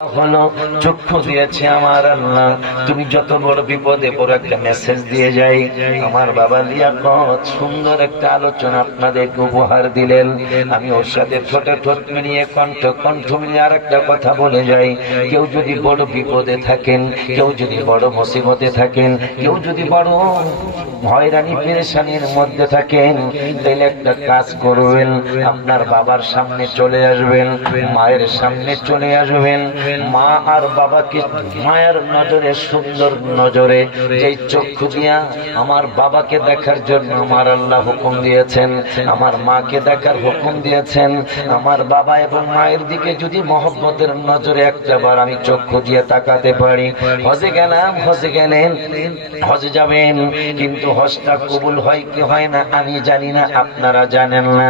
হলো চক্ষু দিয়েছে আমার আল্লাহ। তুমি যত বড় বিপদে পড়ো একটা মেসেজ দিয়ে যাই। আমার বাবা লিয়াকত সুন্দর একটা আলোচনা আপনাদেরকে উপহার দিলেন। আমি ওর সাথে ঠোঁটে ঠোঁট মিলিয়ে কণ্ঠ মিলিয়ে আর একটা কথা বলে যাই। কেউ যদি বড় বিপদে থাকেন, কেউ যদি বড় মুসিবতে থাকেন, কেউ যদি বড় হয়রানি পেরেশানির মধ্যে থাকেন, তাহলে একটা কাজ করবেন, আপনার বাবার সামনে চলে আসবেন, মায়ের সামনে চলে আসবেন। মা আর বাবাকে মায়ের নজরে, সুন্দর নজরে, যে চক্ষু দিয়া আমার বাবাকে দেখার জন্য আমার আল্লাহ হুকুম দিয়েছেন, আমার মাকে দেখার হুকুম দিয়েছেন, আমার বাবা এবং মায়ের দিকে যদি মহব্বতের নজরে একটাবার আমি চক্ষু দিয়ে তাকাতে পারি, হজে গেলাম, হজে গেলেন, হজে যাবেন, কিন্তু হজটা কবুল হয় কি হয় না আমি জানি না, আপনারা জানেন না,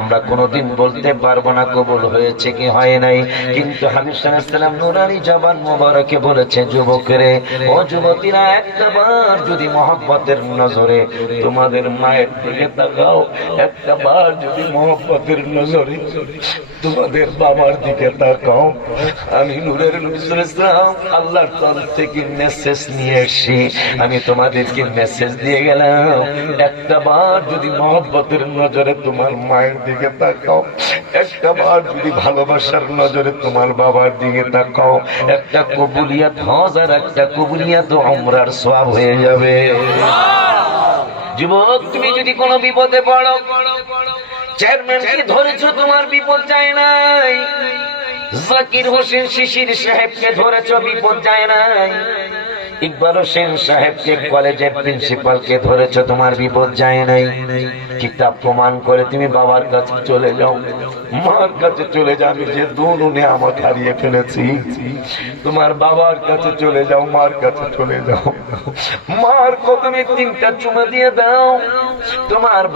আমরা কোনোদিন বলতে পারবো না কবুল হয়েছে কি হয় নাই। কিন্তু হাবিব সাল্লাল্লাহু আলাইহি ওয়াসাল্লাম নুরানি জবান মোবারকে বলেছে, যুবকেরে, ও যুবতীরা, একটাবার যদি মহব্বতের নজরে তোমাদের মায়ের দিকে তাকাও, একটাবার যদি মহব্বতের নজরে তোমাদের বাবার দিকে তাকাও, আমি নূরের নবী সাল্লাল্লাহু আলাইহি ওয়াসাল্লাম আল্লাহর তরফ থেকে মেসেজ নিয়ে এসেছি, আমি তোমাদেরকে মেসেজ দিয়ে গেলাম। একটাবার যদি মহব্বতের নজরে তোমার মায়ের দিকে তাকাও, একটাবার যদি ভালোবাসার নজরে তোমার বাবার দিকে তাকাও, একটা কবুলিয়াত হজ আর একটা কবুলিয়াত উমরার সওয়াব হয়ে যাবে। যুবক, তুমি যদি কোনো বিপদে পড়ো, চেয়ারম্যানকে ধরেছো, তোমার বিপদ যায় নাই, জাকির হোসেন শিশির সাহেবকে ধরেছো, বিপদ যায় নাই, ইকবাল হোসেন সাহেবকে, কলেজের প্রিন্সিপালকে ধরেছো, তোমার বিপদ যায় নাই, কিতাব প্রমাণ করে তুমি বাবার কাছে চলে যাও, মার কাছে চলে যাও, আমি যে দুনুনে আমার হারিয়ে ফেলেছি, তোমার বাবার কাছে চলে যাও, মার কাছে চলে যাও, মার কদমে 3টা চুমা দিয়ে দাও, তোমার